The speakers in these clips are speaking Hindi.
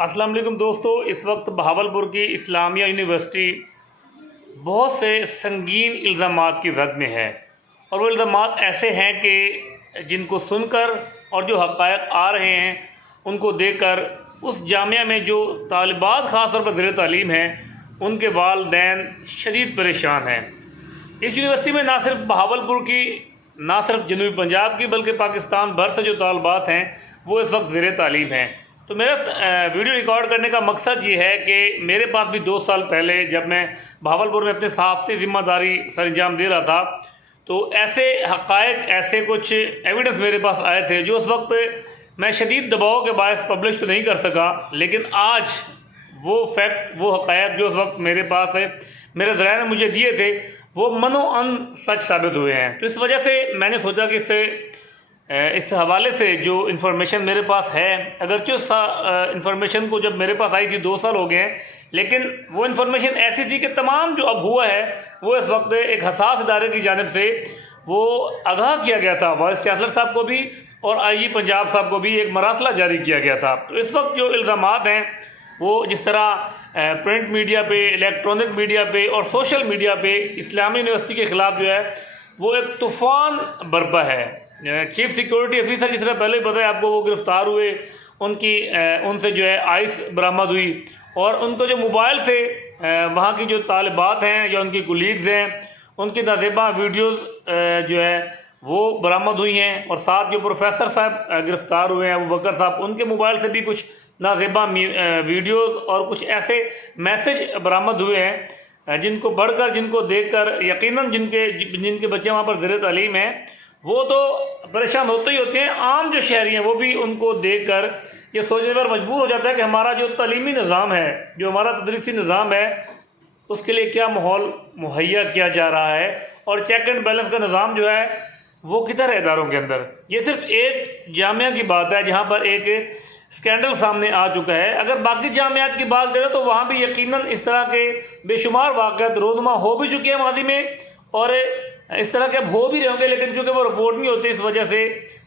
अस्सलाम वालेकुम दोस्तों, इस वक्त बहावलपुर की इस्लामिया यूनिवर्सिटी बहुत से संगीन इल्ज़ामात की जद में है और वो इल्ज़ामात ऐसे हैं कि जिनको सुनकर और जो हक़ायक़ आ रहे हैं उनको देखकर उस जामिया में जो तालिबात ख़ास तौर पर ज़ेर तालीम हैं उनके वालिदैन शदीद परेशान हैं। इस यूनिवर्सिटी में ना सिर्फ बहावलपुर की, ना सिर्फ जनूबी पंजाब की, बल्कि पाकिस्तान भर से जो तालिबात हैं वो इस वक्त ज़ेर तालीम हैं। तो मेरा वीडियो रिकॉर्ड करने का मकसद ये है कि मेरे पास भी 2 साल पहले जब मैं बहावलपुर में अपनी सहाफ़ती ज़िम्मेदारी सर अंजाम दे रहा था तो ऐसे हक़ायक़, ऐसे कुछ एविडेंस मेरे पास आए थे जो उस वक्त मैं शदीद दबाव के बायस पब्लिश तो नहीं कर सका, लेकिन आज वो फैक्ट, वो हक़ायक़ जो उस वक्त मेरे पास है, मेरे ज़राए ने मुझे दिए थे, वो मनो अन सच साबित हुए हैं। तो इस वजह से मैंने सोचा कि इस हवाले से जो इन्फॉर्मेशन मेरे पास है, अगरचे उस इन्फॉर्मेशन को जब मेरे पास आई थी 2 साल हो गए हैं, लेकिन वो इन्फॉर्मेशन ऐसी थी कि तमाम जो अब हुआ है वो इस वक्त एक हसास इदारे की जानिब से वो आगाह किया गया था। वाइस चांसलर साहब को भी और IG पंजाब साहब को भी एक मरासला जारी किया गया था। तो इस वक्त जो इल्ज़ामात हैं वो जिस तरह प्रिंट मीडिया पे, इलेक्ट्रॉनिक मीडिया पे और सोशल मीडिया पे इस्लामी यूनिवर्सिटी के ख़िलाफ़ जो है वो एक तूफ़ान बरपा है। चीफ सिक्योरिटी ऑफिसर जिस तरह पहले ही पता है आपको, वो गिरफ़्तार हुए, उनसे जो है आइस बरामद हुई और उनको जो मोबाइल से वहाँ की जो तालिबात हैं या उनकी कुलीग्स हैं उनकी नाज़ेबा वीडियोज़ जो है वो बरामद हुई हैं। और साथ जो प्रोफेसर साहब गिरफ़्तार हुए हैं अबू बकर साहब, उनके मोबाइल से भी कुछ नाज़ेबा वीडियोज़ और कुछ ऐसे मैसेज बरामद हुए हैं जिनको पढ़कर, जिनको देखकर यकीनन जिनके बच्चे वहाँ पर ज़ेर तालीम हैं वो तो परेशान होते ही होते हैं। आम जो शहरी हैं वो भी उनको देखकर ये सोचने पर मजबूर हो जाता है कि हमारा जो तालीमी निज़ाम है, जो हमारा तदरीसी निज़ाम है, उसके लिए क्या माहौल मुहैया किया जा रहा है और चेक एंड बैलेंस का निज़ाम जो है वो किधर है इदारों के अंदर। ये सिर्फ एक जामिया की बात है जहाँ पर एक स्कैंडल सामने आ चुका है। अगर बाकी जामियात की बात करें तो वहाँ भी यकीनन इस तरह के बेशुमार वाक़यात रोज़मा हो भी चुके हैं माजी में और इस तरह के अब हो भी रहे होंगे, लेकिन चूँकि वो रिपोर्ट नहीं होती इस वजह से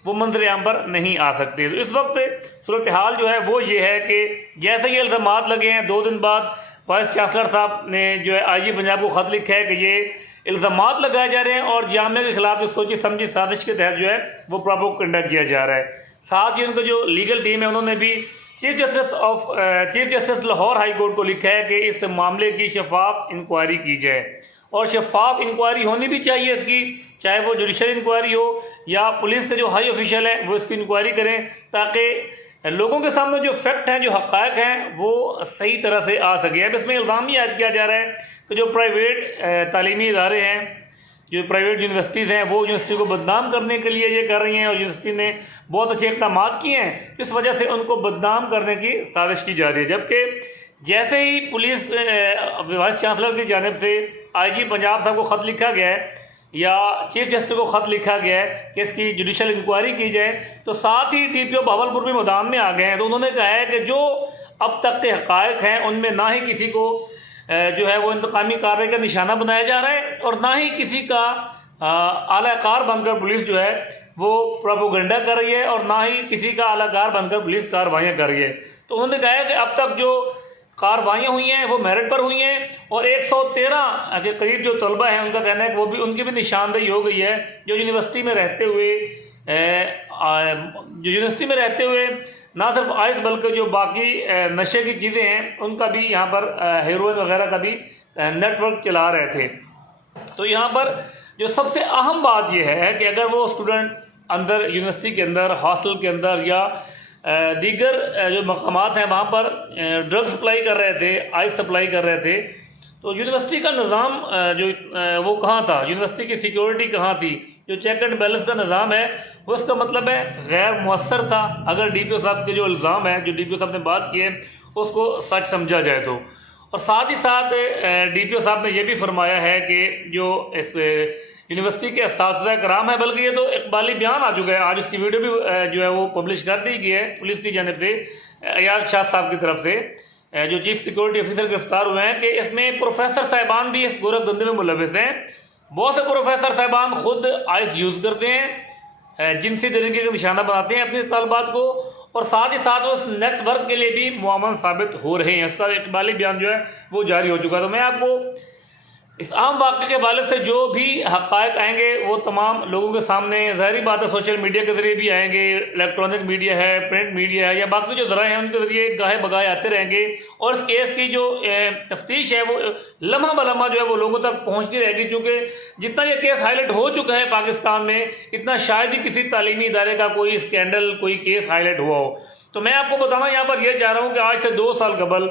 वो मंजर आम पर नहीं आ सकते। तो इस वक्त सूरत हाल जो है वो ये है कि जैसे ये इल्ज़ामात लगे हैं, 2 दिन बाद वाइस चांसलर साहब ने जो है IG पंजाब को ख़त लिखा है कि ये इल्ज़ामात लगाए जा रहे हैं और जामिया के ख़िलाफ़ जो सोची समझी साजिश के तहत जो है वो प्रोपेगेंडा किया जा रहा है। साथ ही उनका जो लीगल टीम है उन्होंने भी chief justice Lahore high court को लिखा है कि इस मामले की शफाफ इंक्वायरी की जाए और शफाफ इंक्वायरी होनी भी चाहिए इसकी, चाहे वो जुडिशल इंक्वायरी हो या पुलिस के जो हाई ऑफिशियल हैं वो इसकी इंक्वायरी करें, ताकि लोगों के सामने जो फैक्ट हैं, जो हक़ायक़ हैं वो सही तरह से आ सके। अब इसमें इल्ज़ाम ये ऐड किया जा रहा है कि जो प्राइवेट तालीमी इदारे हैं, जो प्राइवेट यूनिवर्सिटीज़ हैं, वो यूनिवर्सिटी को बदनाम करने के लिए ये कर रही हैं और यूनिवर्सिटी ने बहुत अच्छे इक़दाम किए हैं, इस वजह से उनको बदनाम करने की साजिश की जा रही है। जबकि जैसे ही पुलिस वाइस चांसलर की जानिब से IG पंजाब साहब को ख़त लिखा गया है या चीफ जस्टिस को ख़त लिखा गया है कि इसकी जुडिशल इंक्वायरी की जाए, तो साथ ही DPO बहावलपुर भी मैदान में आ गए हैं। तो उन्होंने कहा है कि जो अब तक के हक़ायक़ हैं उनमें ना ही किसी को जो है वो इंतकामी कार्रवाई का निशाना बनाया जा रहा है और ना ही किसी का आलाकार बनकर पुलिस जो है वो प्रोपेगेंडा कर रही है और ना ही किसी का आलाकार बनकर पुलिस कार्रवाइयाँ कर रही है। तो उन्होंने कहा है कि अब तक जो कार्रवाइयाँ हुई हैं वो मेरिट पर हुई हैं और 113 के करीब जो तलबा हैं उनका कहना है कि वो भी, उनकी भी निशानदेही हो गई है जो यूनिवर्सिटी में रहते हुए ना सिर्फ आइस बल्कि जो बाकी नशे की चीज़ें हैं उनका भी यहाँ पर हेरोइन वगैरह का भी नेटवर्क चला रहे थे। तो यहाँ पर जो सबसे अहम बात यह है कि अगर वो स्टूडेंट अंदर यूनिवर्सिटी के अंदर, हॉस्टल के अंदर या दीगर जो मकामात हैं वहाँ पर ड्रग सप्लाई कर रहे थे, आइस सप्लाई कर रहे थे, तो यूनिवर्सिटी का निज़ाम जो वो कहाँ था, यूनिवर्सिटी की सिक्योरिटी कहाँ थी, जो चेक एंड बैलेंस का निज़ाम है वो इसका मतलब है गैर मुअस्सर था। अगर DPO साहब के जो इल्ज़ाम है, जो DPO साहब ने बात की है उसको सच समझा जाए तो। और साथ ही साथ DPO साहब ने यह भी फरमाया है कि जो इस यूनिवर्सिटी के असातिज़ा कराम है, बल्कि ये तो इकबाली बयान आ चुका है, आज उसकी वीडियो भी जो है वो पब्लिश कर दी गई है पुलिस की जानिब से, अयाज शाह साहब की तरफ से, जो चीफ सिक्योरिटी ऑफिसर गिरफ्तार हुए हैं, कि इसमें प्रोफेसर साहिबान भी इस गोरख धंधे में मुलविस हैं। बहुत से प्रोफेसर साहिबान खुद आइस यूज़ करते हैं, जिनसी तरीके का निशाना बनाते हैं अपने तलबात को और साथ ही साथ वो उस नेटवर्क के लिए भी मुआवन साबित हो रहे हैं। उसका इकबाली बयान जो है वो जारी हो चुका है। तो मैं आपको इस आम वाक़े के हवाले से जो भी हक़ाइक़ आएंगे वो तमाम लोगों के सामने, ज़ाहिर बात है सोशल मीडिया के ज़रिए भी आएंगे, इलेक्ट्रॉनिक मीडिया है, प्रिंट मीडिया है या बाकी जो ज़राए हैं उनके ज़रिए गाहे बगाहे आते रहेंगे। और इस केस की जो तफ्तीश है वो लम्हा ब लम्हा जो है वो लोगों तक पहुँचती रहेगी, क्योंकि जितना ये केस हाईलाइट हो चुका है पाकिस्तान में, इतना शायद ही किसी तालीमी इदारे का कोई स्कैंडल, कोई केस हाईलाइट हुआ हो। तो मैं आपको बताना यहाँ पर यह चाह रहा हूँ कि आज से 2 साल कबल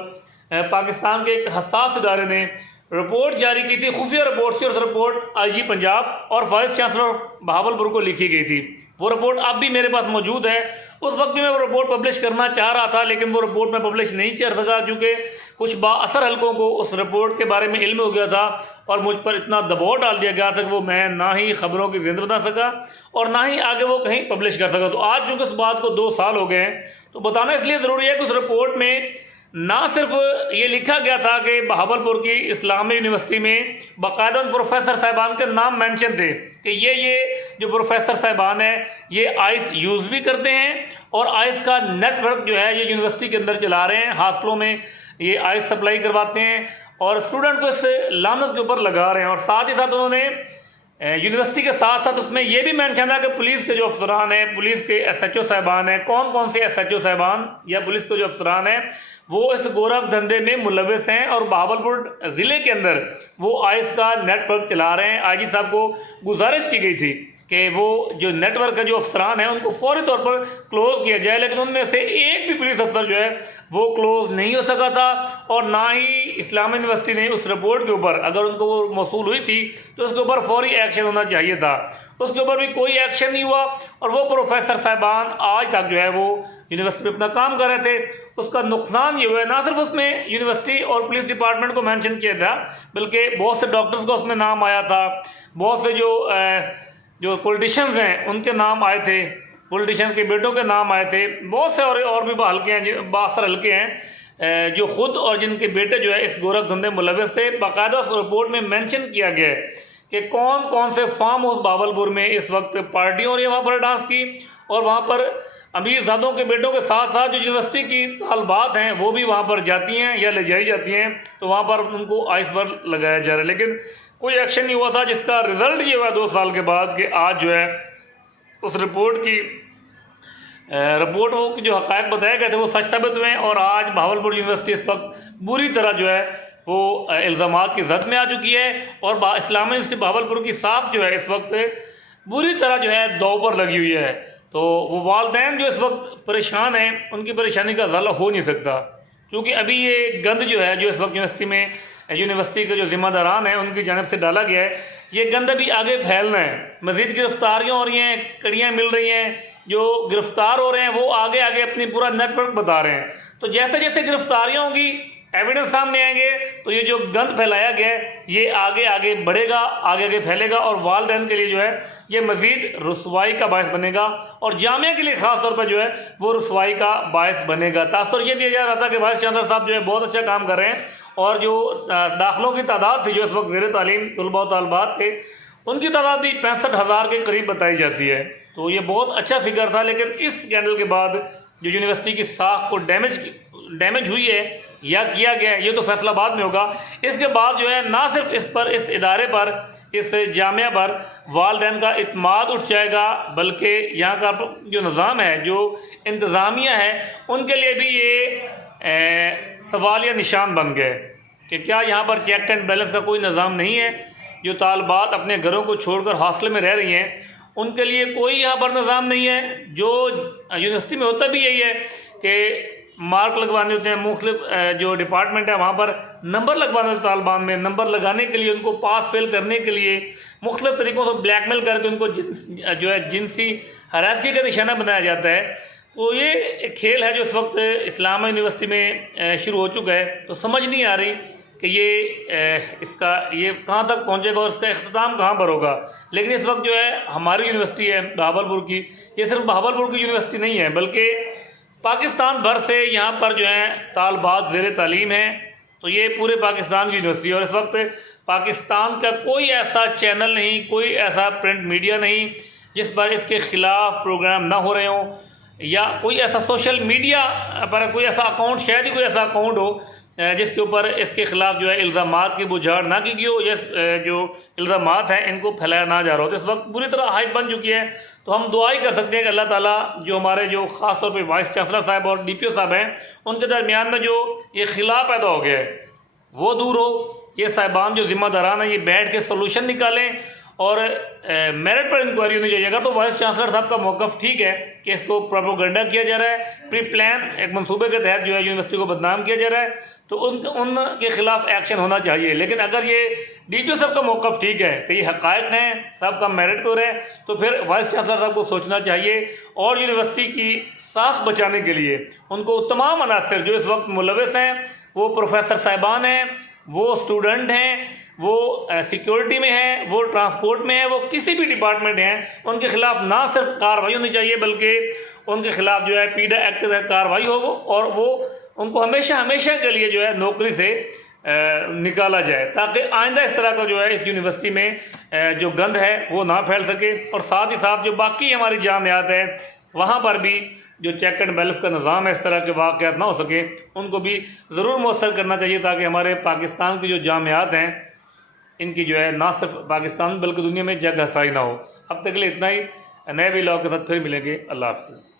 पाकिस्तान के एक हसास इदारे ने रिपोर्ट जारी की थी, खुफिया रिपोर्ट थी, और रिपोर्ट IG पंजाब और वाइस चांसलर बहावलपुर को लिखी गई थी। वो रिपोर्ट अब भी मेरे पास मौजूद है। उस वक्त भी मैं वो रिपोर्ट पब्लिश करना चाह रहा था, लेकिन वो रिपोर्ट मैं पब्लिश नहीं कर सका, क्योंकि कुछ बाअसर हलकों को उस रिपोर्ट के बारे में इल्म हो गया था और मुझ पर इतना दबाव डाल दिया गया था कि वो मैं ना ही खबरों की जिंद बना सका और ना ही आगे वो कहीं पब्लिश कर सका। तो आज चूँकि इस बात को 2 साल हो गए हैं, तो बताना इसलिए ज़रूरी है कि उस रिपोर्ट में ना सिर्फ ये लिखा गया था कि बहावलपुर की इस्लामी यूनिवर्सिटी में बाकायदा उन प्रोफेसर साहिबान के नाम मेंशन थे कि ये जो प्रोफेसर साहिबान हैं ये आइस यूज़ भी करते हैं और आइस का नेटवर्क जो है ये यूनिवर्सिटी के अंदर चला रहे हैं, हॉस्टलों में ये आइस सप्लाई करवाते हैं और स्टूडेंट को इस लानत के ऊपर लगा रहे हैं। और साथ ही साथ उन्होंने यूनिवर्सिटी के साथ साथ उसमें यह भी मेंशन है कि पुलिस के जो अफसरान हैं, पुलिस के SHO साहिबान हैं, कौन कौन से SHO साहिबान या पुलिस के जो अफसरान हैं वो इस गोरख धंधे में मुलविस हैं और बहावलपुर ज़िले के अंदर वो आइस का नेटवर्क चला रहे हैं। IG साहब को गुजारिश की गई थी कि वो जो नेटवर्क के जो अफसरान हैं उनको फौरी तौर पर क्लोज़ किया जाए, लेकिन उनमें से एक भी पुलिस अफसर जो है वो क्लोज़ नहीं हो सका था और ना ही इस्लामी यूनिवर्सिटी ने उस रिपोर्ट के ऊपर, अगर उनको वो मौसूल हुई थी तो उसके ऊपर फौरी एक्शन होना चाहिए था। उसके ऊपर भी कोई एक्शन नहीं हुआ और वो प्रोफेसर साहिबान आज तक जो है वो यूनिवर्सिटी में अपना काम कर रहे थे। उसका नुकसान ये हुआ है, ना सिर्फ उसमें यूनिवर्सिटी और पुलिस डिपार्टमेंट को मेंशन किया था, बल्कि बहुत से डॉक्टर्स का उसमें नाम आया था, बहुत से जो पॉलिटिशियंस हैं उनके नाम आए थे, पॉलिटिशियंस के बेटों के नाम आए थे, बहुत से और भी हल्के हैं, बासर हल्के हैं जो खुद और जिनके बेटे जो है इस गोरख धंधे मुलविस थे। बाकायदा उस रिपोर्ट में मेंशन किया गया है कि कौन कौन से फार्म हाउस बहावलपुर में इस वक्त पार्टी हो रही है वहाँ पर डांस की, और वहाँ पर अमीरजादों के बेटों के साथ साथ जो यूनिवर्सिटी की तालबात हैं वो भी वहाँ पर जाती हैं या ले जाई जाती हैं, तो वहाँ पर उनको आइस पर लगाया जा रहा है। लेकिन कोई एक्शन नहीं हुआ था, जिसका रिजल्ट ये हुआ 2 साल के बाद कि आज जो है उस रिपोर्ट वो जो हक़ाइक़ बताए गए थे वो सच साबित हुए हैं। और आज बहावलपुर यूनिवर्सिटी इस वक्त बुरी तरह जो है वो इल्ज़ामात की जद में आ चुकी है और इस्लामी यूनिवर्सिटी बहावलपुर की साख जो है इस वक्त बुरी तरह जो है दांव पर लगी हुई है। तो वो वालिदैन जो इस वक्त परेशान हैं उनकी परेशानी का ज़ाला हो नहीं सकता, क्योंकि अभी ये गंद जो है जो इस वक्त यूनिवर्सिटी के जो ज़िम्मेदारान हैं उनकी जानब से डाला गया है, ये गंद अभी आगे फैलना है। मज़ीद गिरफ्तारियाँ हो रही हैं, कड़ियाँ मिल रही हैं, जो गिरफ्तार हो रहे हैं वो आगे आगे अपनी पूरा नेटवर्क बता रहे हैं। तो जैसे जैसे गिरफ्तारियाँ होंगी, एविडेंस सामने आएंगे, तो ये जो गंद फैलाया गया है ये आगे आगे बढ़ेगा, आगे आगे फैलेगा और वालिदैन के लिए जो है ये मज़ीद रुसवाई का बायस बनेगा और जामिया के लिए ख़ास तौर पर जो है वो रुसवाई का बायस बनेगा। तासुर ये दिया जा रहा था कि वाइस चांसलर साहब जो है बहुत अच्छा काम कर रहे हैं और जो दाखिलों की तादाद थी जो इस वक्त ज़ेर तालीम तलबा और तालबात थे उनकी तादाद भी 65,000 के करीब बताई जाती है। तो ये बहुत अच्छा फिगर था, लेकिन इस स्कैंडल के बाद जो यूनिवर्सिटी की साख को डैमेज हुई है या किया गया ये तो फैसला बाद में होगा। इसके बाद जो है ना सिर्फ इस इदारे पर, इस जामिया पर वालिदैन का इत्माद उठ जाएगा, बल्कि यहाँ का जो निज़ाम है, जो इंतज़ामिया है, उनके लिए भी ये सवाल या निशान बन गए कि क्या यहाँ पर चेक एंड बैलेंस का कोई निज़ाम नहीं है। जो तालबात अपने घरों को छोड़कर हॉस्टल में रह रही हैं उनके लिए कोई यहाँ पर निज़ाम नहीं है। जो यूनिवर्सिटी में होता भी यही है कि मार्क लगवाने होते हैं, मुख्तलिफ जो डिपार्टमेंट है वहाँ पर नंबर लगवाने होते हैं, तालिबान में नंबर लगाने के लिए उनको पास फेल करने के लिए मुख्तलिफ तरीक़ों से ब्लैकमेल करके उनको जो है जिनसी हरासगी का निशाना बनाया जाता है। तो ये एक खेल है जो इस वक्त इस्लामी यूनिवर्सिटी में शुरू हो चुका है। तो समझ नहीं आ रही कि ये कहाँ तक पहुँचेगा और इसका इख्तिताम कहाँ पर होगा। लेकिन इस वक्त जो है हमारी यूनिवर्सिटी है बहावलपुर की, ये सिर्फ बहावलपुर की यूनिवर्सिटी नहीं है बल्कि पाकिस्तान भर से यहाँ पर जो है तालबात ज़ेर तालीम है। तो ये पूरे पाकिस्तान की यूनिवर्सिटी है और इस वक्त पाकिस्तान का कोई ऐसा चैनल नहीं, कोई ऐसा प्रिंट मीडिया नहीं जिस पर इसके ख़िलाफ़ प्रोग्राम ना हो रहे हों। या कोई ऐसा सोशल मीडिया पर कोई ऐसा अकाउंट, शायद ही कोई ऐसा अकाउंट हो जिसके ऊपर इसके ख़िलाफ़ जो है इल्ज़ामात की बुझाड़ ना की गई हो, या जो इल्ज़ामात हैं इनको फैलाया ना जा रहा हो। तो इस वक्त बुरी तरह हाइप बन चुकी है। तो हम दुआ ही कर सकते हैं कि अल्लाह ताला जो हमारे जो ख़ास तौर पे वाइस चांसलर साहब और DPO साहब हैं, उनके दरमियान में जो ये खिलाफ पैदा हो गया है वो दूर हो। ये साहिबान जो ज़िम्मेदारान हैं ये बैठ के सोल्यूशन निकालें और मेरिट पर इंक्वायरी होनी चाहिए। अगर तो वाइस चांसलर साहब का मौक़िफ़ ठीक है कि इसको प्रोपोगंडा किया जा रहा है, प्री प्लान एक मंसूबे के तहत जो है यूनिवर्सिटी को बदनाम किया जा रहा है, तो उनके ख़िलाफ़ एक्शन होना चाहिए। लेकिन अगर ये DPO साहब का मौक़िफ़ ठीक है कि ये हक़ाइक़ हैं, सब का मेरिट पर है, तो फिर वाइस चांसलर साहब को सोचना चाहिए और यूनिवर्सिटी की साख बचाने के लिए उनको तमाम अनासर जो इस वक्त मुलविस हैं, वो प्रोफेसर साहिबान हैं, वो स्टूडेंट हैं, वो सिक्योरिटी में है, वो ट्रांसपोर्ट में है, वो किसी भी डिपार्टमेंट हैं, उनके ख़िलाफ़ ना सिर्फ कार्रवाई होनी चाहिए बल्कि उनके ख़िलाफ़ जो है PIDA एक्ट के तहत कार्रवाई हो और वो उनको हमेशा हमेशा के लिए जो है नौकरी से निकाला जाए, ताकि आइंदा इस तरह का जो है इस यूनिवर्सिटी में जो गंद है वो ना फैल सके। और साथ ही साथ जो बाकी हमारी जामियात है वहाँ पर भी जो चेक एंड बैलेंस का निज़ाम है, इस तरह के वाक़यात ना हो सके, उनको भी ज़रूर मौसर करना चाहिए, ताकि हमारे पाकिस्तान की जो जामियात हैं इनकी जो है ना सिर्फ पाकिस्तान बल्कि दुनिया में जग हसाई ना हो। अब तक के लिए इतना ही। नए व्लॉग के साथ फिर मिलेंगे। अल्लाह हाफ़िज़।